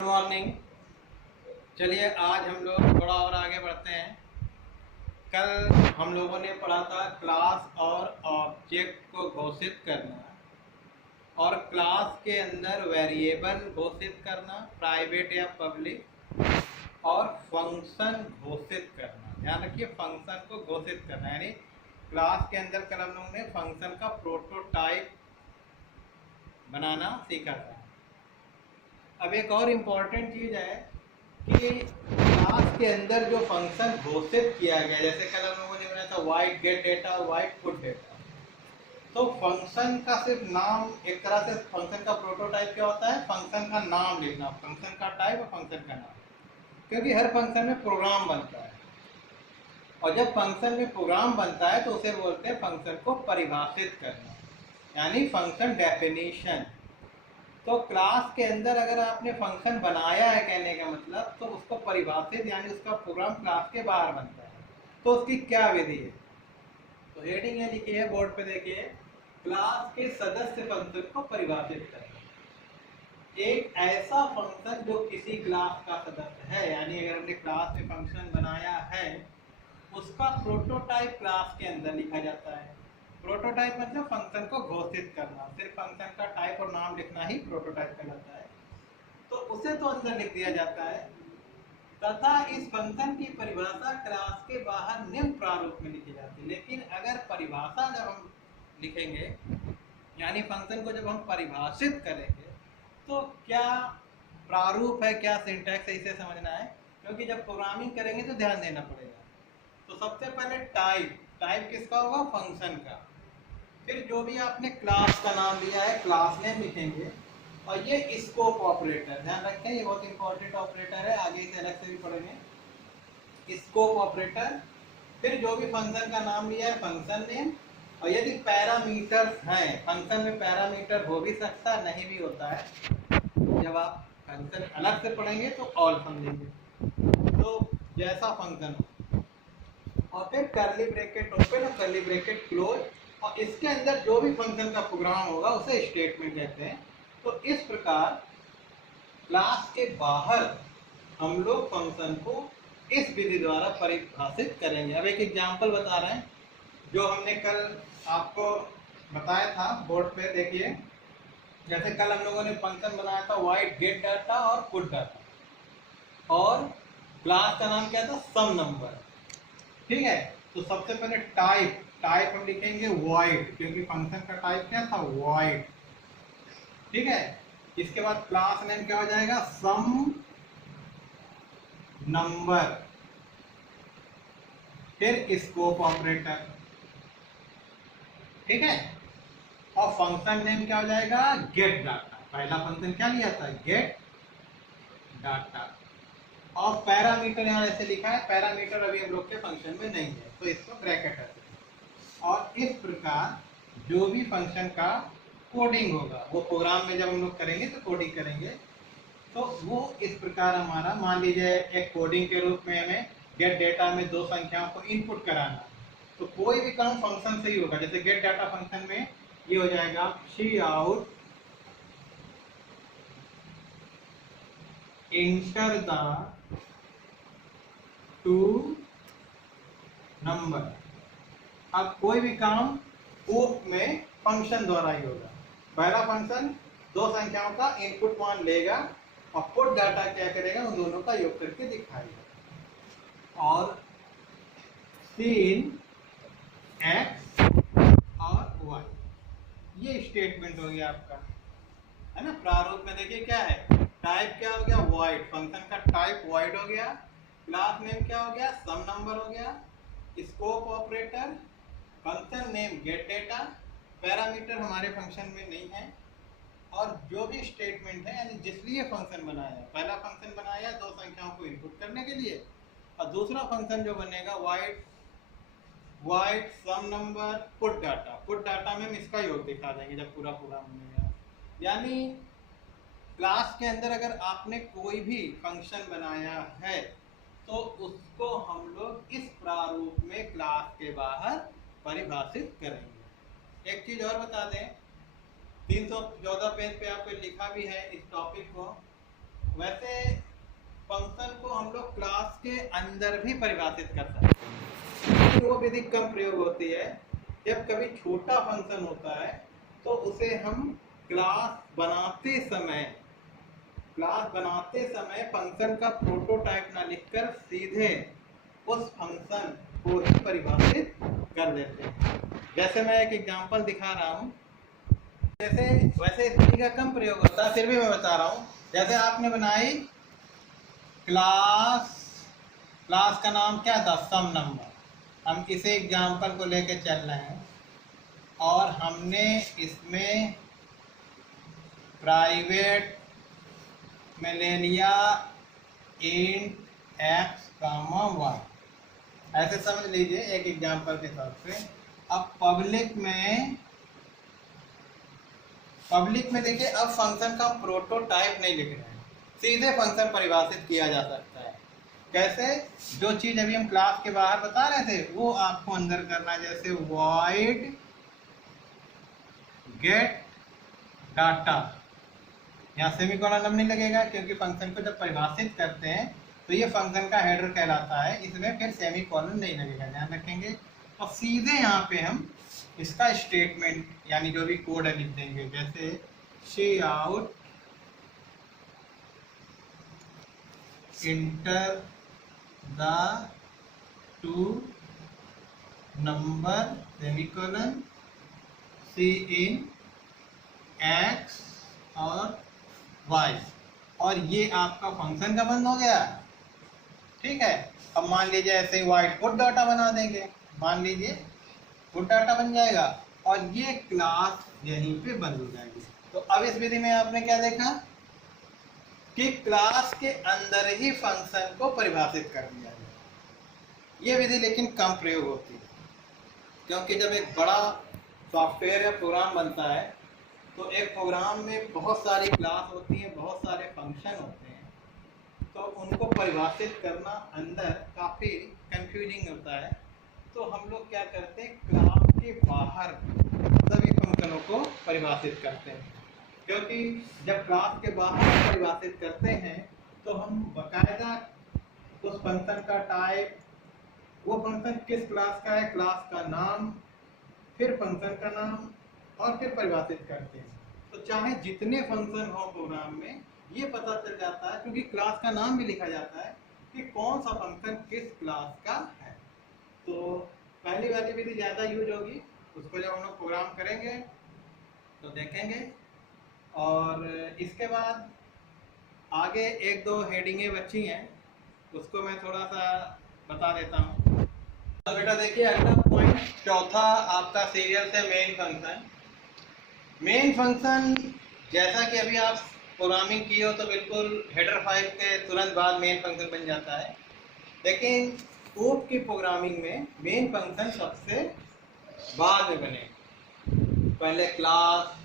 Good morning. चलिए आज हम लोग थोड़ा और आगे बढ़ते हैं। कल हम लोगों ने पढ़ा था क्लास और ऑब्जेक्ट को घोषित करना और क्लास के अंदर वेरिएबल घोषित करना, प्राइवेट या पब्लिक, और फंक्शन घोषित करना। ध्यान रखिए, फंक्शन को घोषित करना यानी क्लास के अंदर कल हम लोगों ने फंक्शन का प्रोटोटाइप बनाना सीखा था। अब एक और इम्पॉर्टेंट चीज़ है कि क्लास के अंदर जो फंक्शन घोषित किया गया, जैसे कल हम लोगों ने बनाया था वाइट गेट डेटा और वाइट पुट डेटा, तो फंक्शन का सिर्फ नाम, एक तरह से फंक्शन का प्रोटोटाइप क्या होता है, फंक्शन का नाम लिखना, फंक्शन का टाइप और फंक्शन का नाम, क्योंकि हर फंक्शन में प्रोग्राम बनता है और जब फंक्शन में प्रोग्राम बनता है तो उसे बोलते हैं फंक्शन को परिभाषित करना, यानी फंक्शन डेफिनेशन। तो क्लास के अंदर अगर आपने फंक्शन बनाया है, कहने का मतलब, तो उसको परिभाषित यानी उसका प्रोग्राम क्लास के बाहर बनता है, तो उसकी क्या विधि है। तो हेडिंग ये लिखी है बोर्ड पे, देखिए, क्लास के सदस्य फंक्शन को परिभाषित करें। एक ऐसा फंक्शन जो किसी क्लास का सदस्य है, यानी अगर हमने क्लास में फंक्शन बनाया है उसका प्रोटोटाइप क्लास के अंदर लिखा जाता है। प्रोटोटाइप मतलब फंक्शन को घोषित करना, सिर्फ फंक्शन का टाइप और नाम लिखना ही प्रोटोटाइप कहलाता है। तो उसे तो अंदर लिख दिया जाता है, तथा इस फंक्शन की परिभाषा क्लास के बाहर निम्न प्रारूप में लिखी जाती है। लेकिन अगर परिभाषा जब हम लिखेंगे, यानी फंक्शन को जब हम परिभाषित करेंगे, तो क्या प्रारूप है, क्या सिंटैक्स है, इसे समझना है, क्योंकि जब प्रोग्रामिंग करेंगे तो ध्यान देना पड़ेगा। तो सबसे पहले टाइप किसका होगा, फंक्शन का। फिर जो भी आपने क्लास का नाम लिया है क्लास नेम लिखेंगे, और ये स्कोप ऑपरेटर, ध्यान रखें ये बहुत इंपॉर्टेंट ऑपरेटर है, आगे इसे अलग से भी पढ़ेंगे, स्कोप ऑपरेटर। फिर जो भी फंक्शन का नाम लिया है फंक्शन नेम, और यदि पैरामीटर्स हैं, फंक्शन में पैरामीटर हो भी सकता है, नहीं भी होता है, जब आप फंक्शन अलग से पढ़ेंगे तो ऑल समझेंगे, तो जैसा फंक्शन हो। और फिर कर्ली ब्रैकेट ओपन और कर्ली ब्रैकेट क्लोज, और इसके अंदर जो भी फंक्शन का प्रोग्राम होगा उसे स्टेटमेंट कहते हैं। तो इस प्रकार क्लास के बाहर हम लोग फंक्शन को इस विधि द्वारा परिभाषित करेंगे। अब एक एग्जांपल बता रहे हैं जो हमने कल आपको बताया था बोर्ड पे, देखिए। जैसे कल हम लोगों ने फंक्शन बनाया था वाइट गेट डाटा और पुट डाटा, और क्लास का नाम क्या था, सम नंबर, ठीक है। तो सबसे पहले टाइप हम लिखेंगे वाइड, क्योंकि फंक्शन का टाइप क्या था, वाइड, ठीक है। इसके बाद क्लास नेम क्या हो जाएगा, सम नंबर। फिर स्कोप ऑपरेटर, ठीक है। और फंक्शन नेम क्या हो जाएगा, गेट डाटा। पहला फंक्शन क्या लिया था, गेट डाटा। और पैरामीटर यहाँ ऐसे लिखा है, पैरामीटर अभी हम लोग के फंक्शन में नहीं है, तो इसको ब्रैकेट है। और इस प्रकार जो भी फंक्शन का कोडिंग होगा, वो प्रोग्राम में जब हम लोग करेंगे तो कोडिंग करेंगे, तो वो इस प्रकार हमारा, मान लीजिए एक कोडिंग के रूप में हमें गेट डेटा में दो संख्याओं को इनपुट कराना, तो कोई भी काम फंक्शन से ही होगा। जैसे गेट डाटा फंक्शन में ये हो जाएगा C out enter the two number. अब कोई भी काम कोड में फंक्शन द्वारा ही होगा। पहला फंक्शन दो संख्याओं का इनपुट मान लेगा और पुट डाटा क्या करेगा, उन दोनों का योग करके दिखाएगा। और सीन एक्स और वाई, ये स्टेटमेंट हो गया आपका, है ना। प्रारूप में देखिए क्या है, टाइप क्या हो गया, वाइड, फंक्शन का टाइप वाइड हो गया, क्लास नेम क्या हो गया, सम नंबर हो गया, scope operator, function name gate data, parameter हमारे फंक्शन में नहीं है, और जो भी स्टेटमेंट है, यानी जिस लिए फंक्शन बनाया, पहला फंक्शन बनाया दो संख्याओं को इनपुट करने के लिए, और दूसरा फंक्शन जो बनेगा वाइड सम नंबर पुट डाटा में हम इसका योग दिखा देंगे जब पूरा प्रोग्राम बनेगा। यानी क्लास के अंदर अगर आपने कोई भी फंक्शन बनाया है तो उसको हम लोग इस प्रारूप में क्लास के बाहर परिभाषित करेंगे। एक चीज और बता दें, 314 पेज पे आपको लिखा भी है इस टॉपिक को, वैसे फंक्शन को हम लोग क्लास के अंदर भी परिभाषित कर सकते हैं, लेकिन वो विधि कम प्रयोग होती है। जब कभी छोटा फंक्शन होता है तो उसे हम क्लास बनाते समय फंक्शन का प्रोटोटाइप ना लिखकर सीधे उस फंक्शन को ही परिभाषित कर देते हैं। जैसे मैं एक एग्जांपल दिखा रहा हूँ, वैसे इस विधि का कम प्रयोग होता है, फिर भी मैं बता रहा हूँ। जैसे आपने बनाई क्लास का नाम क्या था, सम नंबर। हम किसी एग्जांपल को लेके चल रहे हैं और हमने इसमें प्राइवेट में ले लिया इंट एक्स कामा वाई, ऐसे समझ लीजिए एक एग्जांपल के तौर पे। अब पब्लिक में देखिए, अब फंक्शन का प्रोटोटाइप नहीं लिख रहे हैं, सीधे फंक्शन परिभाषित किया जा सकता है। कैसे? जो चीज अभी हम क्लास के बाहर बता रहे थे वो आपको अंदर करना है। जैसे void get डाटा, यहाँ सेमीकोलन अब नहीं लगेगा क्योंकि फंक्शन को जब परिभाषित करते हैं तो ये फंक्शन का हेडर कहलाता है, इसमें फिर सेमीकोलन नहीं लगेगा, ध्यान रखेंगे। और सीधे यहाँ पे हम इसका स्टेटमेंट यानी जो भी कोड है लिख देंगे। जैसे C out enter the two number semicolon C in X और वाई, और ये आपका फंक्शन का बंद हो गया। ठीक है, अब मान लीजिए ऐसे ही वाइट गुड डाटा बना देंगे, मान लीजिए गुड डाटा बन जाएगा और ये क्लास यहीं पे बंद हो जाएगी। तो अब इस विधि में आपने क्या देखा कि क्लास के अंदर ही फंक्शन को परिभाषित कर दिया गया। ये विधि लेकिन कम प्रयोग होती है, क्योंकि जब एक बड़ा सॉफ्टवेयर या प्रोग्राम बनता है तो एक प्रोग्राम में बहुत सारी क्लास होती हैं, बहुत सारे फंक्शन होते हैं, तो उनको परिभाषित करना अंदर काफ़ी कंफ्यूजिंग होता है। तो हम लोग क्या करते हैं, क्लास के बाहर सभी फंक्शनों को परिभाषित करते हैं, क्योंकि जब क्लास के बाहर परिभाषित करते हैं तो हम बाकायदा उस फंक्शन का टाइप, वो फंक्शन किस क्लास का है, क्लास का नाम, फिर फंक्शन का नाम और फिर परिभाषित करते हैं। तो चाहे जितने फंक्शन हो प्रोग्राम में, ये पता चल जाता है क्योंकि क्लास का नाम भी लिखा जाता है कि कौन सा फंक्शन किस क्लास का है। तो पहली वाली विधि ज़्यादा यूज होगी, उसको जब हम लोग प्रोग्राम करेंगे तो देखेंगे। और इसके बाद आगे एक दो हेडिंगें बची हैं, उसको मैं थोड़ा सा बता देता हूँ। तो बेटा देखिए अगला पॉइंट, चौथा आपका सीरियल से मेन फंक्शन। मेन फंक्शन जैसा कि अभी आप प्रोग्रामिंग की हो तो बिल्कुल हेडर फाइल के तुरंत बाद मेन फंक्शन बन जाता है, लेकिन कोड की प्रोग्रामिंग में मेन फंक्शन सबसे बाद में बने। पहले क्लास,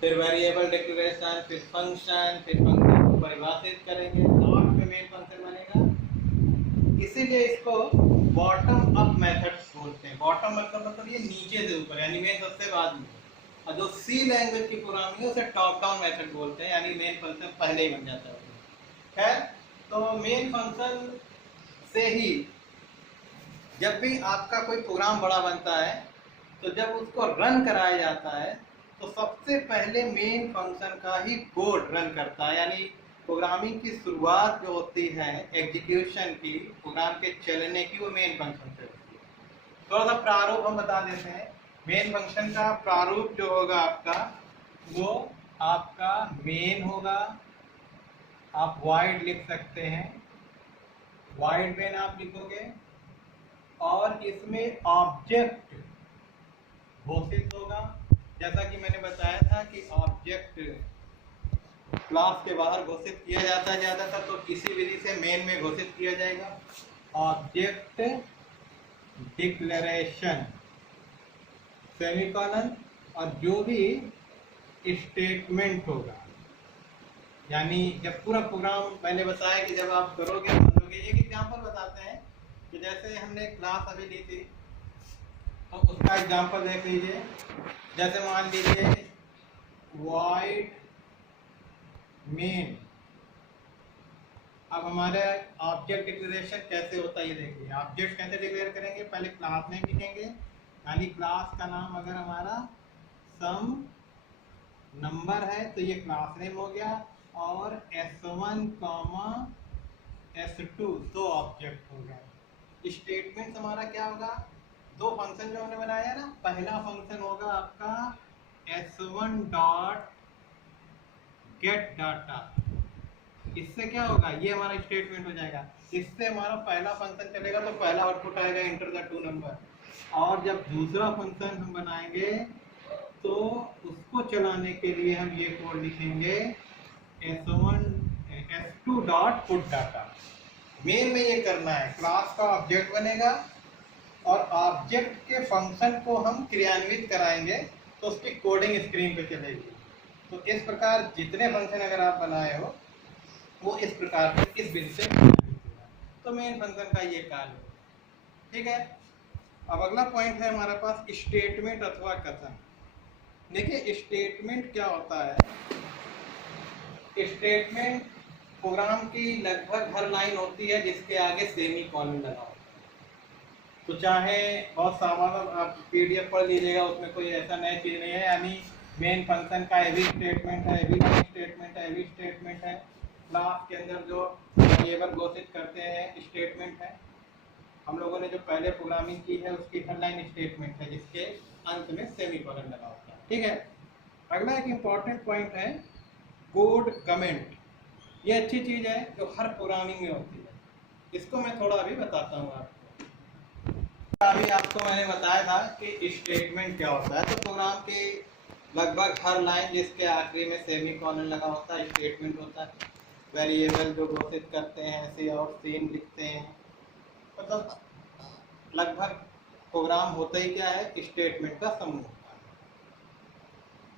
फिर वेरिएबल डिक्लेरेशन, फिर फंक्शन को परिभाषित करेंगे, बाद में मेन फंक्शन बनेगा। इसीलिए इसको बॉटम अप मेथड बोलते हैं। बॉटम मतलब ये नीचे से ऊपर, यानी मेन सबसे बाद में। और जो सी लैंग्वेज की प्रोग्रामिंग है उसे टॉप डाउन मेथड बोलते हैं, यानी मेन फंक्शन पहले ही बन जाता है। खैर, तो मेन फंक्शन से ही जब भी आपका कोई प्रोग्राम बड़ा बनता है तो जब उसको रन कराया जाता है तो सबसे पहले मेन फंक्शन का ही कोड रन करता है, यानी प्रोग्रामिंग की शुरुआत जो होती है एग्जीक्यूशन की, प्रोग्राम के चलने की, वो मेन फंक्शन से होती है। थोड़ा सा प्रारूप हम बता देते हैं। मेन फंक्शन का प्रारूप जो होगा आपका, वो आपका मेन होगा। आप वाइड लिख सकते हैं, वाइड मेन आप लिखोगे और इसमें ऑब्जेक्ट घोषित होगा। जैसा कि मैंने बताया था कि ऑब्जेक्ट क्लास के बाहर घोषित किया जाता है ज़्यादातर, तो किसी विधि से मेन में घोषित किया जाएगा। ऑब्जेक्ट डिक्लेरेशन सेमीकोलन, और जो भी स्टेटमेंट होगा, यानी जब पूरा प्रोग्राम मैंने बताया कि जब आप करोगे समझोगे। एक एग्जांपल बताते हैं कि जैसे हमने क्लास अभी ली थी तो उसका एग्जांपल देख लीजिए। जैसे मान लीजिए void main अब हमारे ऑब्जेक्ट डिक्लेरेशन कैसे होता है ये देखिए। ऑब्जेक्ट कैसे डिक्लेयर करेंगे, पहले क्लास नेम लिखेंगे, यानी क्लास का नाम अगर हमारा सम नंबर है तो ये क्लास नेम हो गया, और S1 कॉमा S2 दो ऑब्जेक्ट हो गए। स्टेटमेंट हमारा क्या होगा, दो फंक्शन जो हमने बनाया ना, पहला फंक्शन होगा आपका S1 डॉट गेट डाटा। इससे क्या होगा, ये हमारा स्टेटमेंट हो जाएगा। इससे हमारा पहला फंक्शन चलेगा तो पहला आउटपुट आएगा इंटर द टू नंबर, और जब दूसरा फंक्शन हम बनाएंगे तो उसको चलाने के लिए हम ये कोड लिखेंगे S2 dot put data. Main में ये करना है, क्लास का ऑब्जेक्ट बनेगा और ऑब्जेक्ट के फंक्शन को हम क्रियान्वित कराएंगे तो उसकी कोडिंग स्क्रीन पे चलेगी। तो इस प्रकार जितने फंक्शन अगर आप बनाए हो वो इस प्रकार से इस विधि से तो मेन फंक्शन का ये कार्य होगा। ठीक है, अब अगला पॉइंट है हमारे पास स्टेटमेंट अथवा कथन। देखिए स्टेटमेंट क्या होता है, स्टेटमेंट प्रोग्राम की लगभग हर लाइन होती है जिसके आगे सेमी कॉलन लगा होता है। तो चाहे बहुत सामान्य आप PDF पढ़ लीजिएगा, उसमें कोई ऐसा नई चीज़ नहीं है, यानी मेन फंक्शन का एवी स्टेटमेंट है, एवी स्टेटमेंट है, एवी स्टेटमेंट है। क्लास के अंदर जो वेरिएबल घोषित करते हैं स्टेटमेंट है। हम लोगों ने जो पहले प्रोग्रामिंग की है उसकी हर लाइन स्टेटमेंट है जिसके अंत में सेमीकोलन लगा होता है। ठीक है, अगला एक इम्पॉर्टेंट पॉइंट है कोड कमेंट। ये अच्छी चीज़ है जो हर प्रोग्रामिंग में होती है, इसको मैं थोड़ा अभी बताता हूँ आपको। अभी आपको मैंने बताया था कि स्टेटमेंट क्या होता है, तो प्रोग्राम की लगभग हर लाइन जिसके आखिरी में सेमीकोलन लगा होता है स्टेटमेंट होता है। वेरिएबल जो घोषित करते हैं ऐसे और सीन लिखते हैं, मतलब लगभग प्रोग्राम होता ही क्या है, स्टेटमेंट का समूह होता है।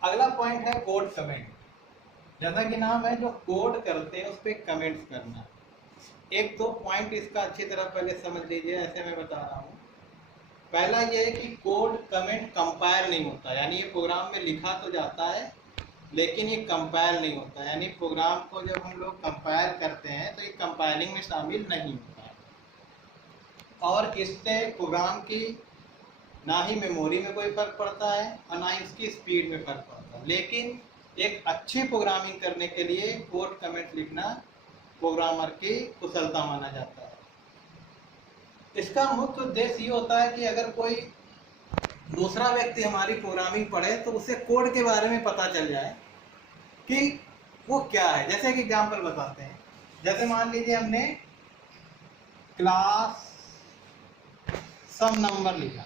अगला पॉइंट है कोड कमेंट। जैसा कि नाम है, जो कोड करते हैं उस पर कमेंट्स करना। एक दो पॉइंट इसका अच्छी तरह पहले समझ लीजिए, ऐसे मैं बता रहा हूँ। पहला ये है कि कोड कमेंट कंपाइल नहीं होता, यानी ये प्रोग्राम में लिखा तो जाता है लेकिन ये कंपाइल नहीं होता, यानी प्रोग्राम को जब हम लोग कंपाइल करते हैं तो ये कंपाइलिंग में शामिल नहीं होता है। और इससे प्रोग्राम की ना ही मेमोरी में कोई फर्क पड़ता है और ना ही इसकी स्पीड में फर्क पड़ता है। लेकिन एक अच्छी प्रोग्रामिंग करने के लिए कोड कमेंट लिखना प्रोग्रामर की कुशलता माना जाता है। इसका मुख्य उद्देश्य ये होता है कि अगर कोई दूसरा व्यक्ति हमारी प्रोग्रामिंग पढ़े तो उसे कोड के बारे में पता चल जाए कि वो क्या है। जैसे कि एग्जाम्पल बताते हैं, जैसे मान लीजिए हमने क्लास सम नंबर लिखा,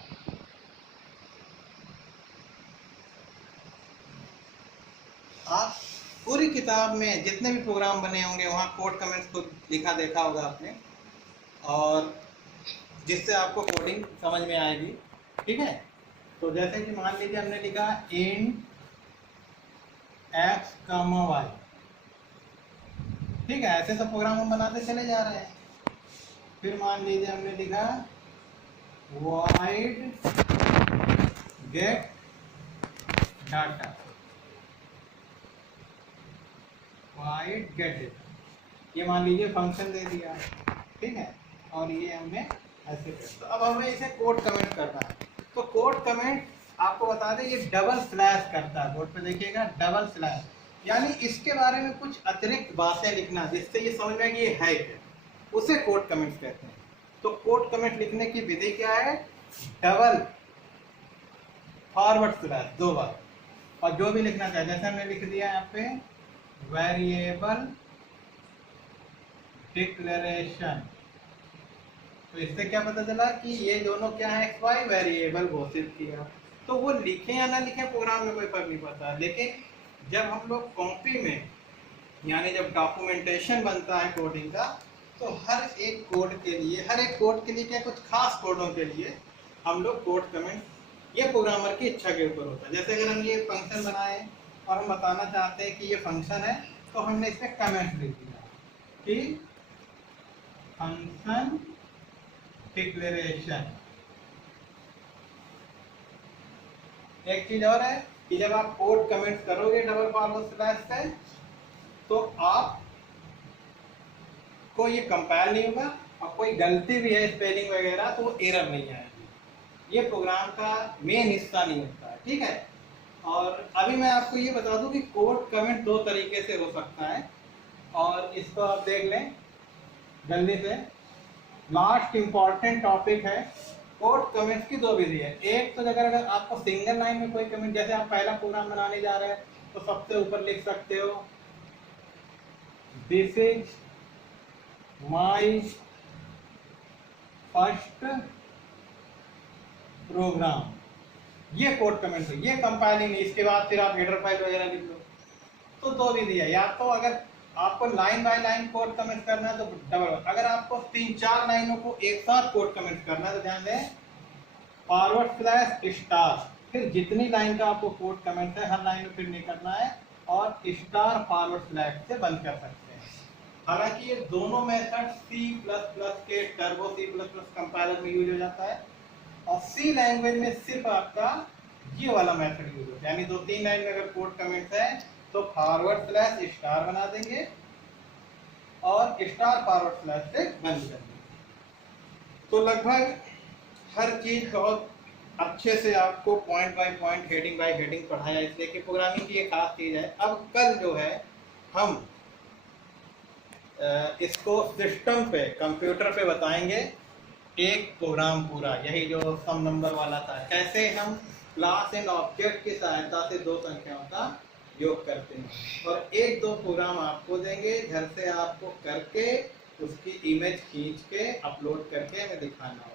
आप पूरी किताब में जितने भी प्रोग्राम बने होंगे वहाँ कोड कमेंट्स को लिखा देखा होगा आपने, और जिससे आपको कोडिंग समझ में आएगी। ठीक है, तो जैसे कि मान लीजिए हमने लिखा int x, y। ठीक है, ऐसे तो प्रोग्राम हम बनाते चले जा रहे हैं। फिर मान लीजिए हमने लिखा void get data, void get data, ये मान लीजिए फंक्शन दे दिया। ठीक है, और ये हमने ऐसे कर, तो अब हमें इसे कोड कमेंट करना है। तो कोड कमेंट आपको बता दें ये डबल स्लैश करता है, बोर्ड पे देखिएगा डबल स्लैश, यानी इसके बारे में कुछ अतिरिक्त बातें लिखना जिससे ये समझ में कि ये है क्या, उसे कोड कमेंट कहते हैं। तो कोड कमेंट लिखने की विधि क्या है, डबल फॉरवर्ड स्लैश, दो बार, और जो भी लिखना चाहिए, जैसे हमने लिख दिया यहाँ पे वेरिएबल डिक्लेरेशन, तो इससे क्या पता चला कि ये दोनों क्या है, एक्स वाई वेरिएबल घोषित किया। तो वो लिखे या ना लिखे प्रोग्राम में कोई फर्क नहीं पड़ता, लेकिन जब हम लोग कॉपी में यानी जब डॉक्यूमेंटेशन बनता है कोडिंग का, तो हर एक कोड के लिए क्या कुछ खास कोडों के लिए हम लोग कोड कमेंट, ये प्रोग्रामर की इच्छा के ऊपर होता है। जैसे अगर हम ये फंक्शन बनाए और हम बताना चाहते हैं कि ये फंक्शन है, तो हमने इस पर कमेंट लिख दिया कि फंक्शन डिक्लेरेशन। एक चीज और है कि जब आप कोड कमेंट करोगे डबल फॉरवर्ड स्लैश से, तो आप आपको ये कंपाइल नहीं होगा और कोई गलती भी है स्पेलिंग वगैरह तो वो एरर नहीं आएगी। ये प्रोग्राम का मेन हिस्सा नहीं होता है, ठीक है। और अभी मैं आपको ये बता दूं कि कोड कमेंट दो तरीके से हो सकता है, और इसको आप देख लें जल्दी से। लास्ट इम्पॉर्टेंट टॉपिक है, कोड कमेंट्स की दो विधि है। एक तो अगर आपको सिंगल लाइन में कोई कमेंट, जैसे आप पहला प्रोग्राम बनाने जा रहे हैं तो सबसे ऊपर लिख सकते हो this is my first program, ये कोड कमेंट है, ये कंपाइलिंग नहीं। इसके बाद फिर आप हेडर फाइल वगैरह लिख लो। तो दो विधि है, या तो अगर आपको line by line code comment करना है तो डबल, अगर आपको 3-4 लाइनों को एक साथ कोड कमेंट करना है तो ध्यान दें // फिर जितनी लाइन का आपको कोड कमेंट है हर लाइन में फिर नहीं करना है, और */ से बंद कर सकते हैं। हालांकि ये दोनों मेथड C++ के टर्बो C++ कंपाइलर में यूज हो जाता है, और C लैंग्वेज में सिर्फ आपका ये वाला मेथड यूज होता है। यानी 2-3 लाइन में अगर कोड कमेंट है तो // बना देंगे और */ से बंद कर देंगे। तो लगभग हर चीज बहुत अच्छे से आपको point by point, heading by heading पढ़ाया, इसलिए कि प्रोग्रामिंग की ये खास चीज है। अब कल जो है हम इसको सिस्टम पे, कंप्यूटर पे बताएंगे एक प्रोग्राम पूरा, यही जो सम नंबर वाला था, कैसे हम क्लास एंड ऑब्जेक्ट की सहायता से दो संख्याओं का योग करते हैं। और 1-2 प्रोग्राम आपको देंगे, घर से आपको करके उसकी इमेज खींच के अपलोड करके हमें दिखाना होगा।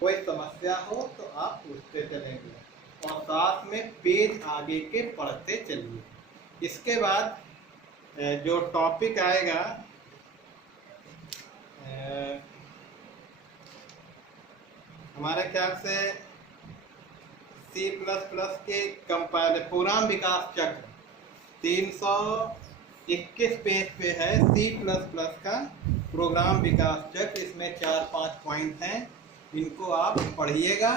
कोई समस्या हो तो आप पूछते चलेंगे और साथ में पेज आगे के पढ़ते चलिए। इसके बाद जो टॉपिक आएगा हमारे ख्याल से C++ के कंपाइलर प्रोग्राम विकास चक्र 321 पेज पे है C++ का प्रोग्राम विकास चक्र। इसमें 4-5 पॉइंट हैं, इनको आप पढ़िएगा।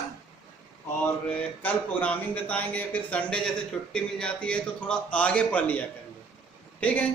और कल प्रोग्रामिंग बताएंगे, फिर संडे जैसे छुट्टी मिल जाती है तो थोड़ा आगे पढ़ लिया करिए, ठीक है।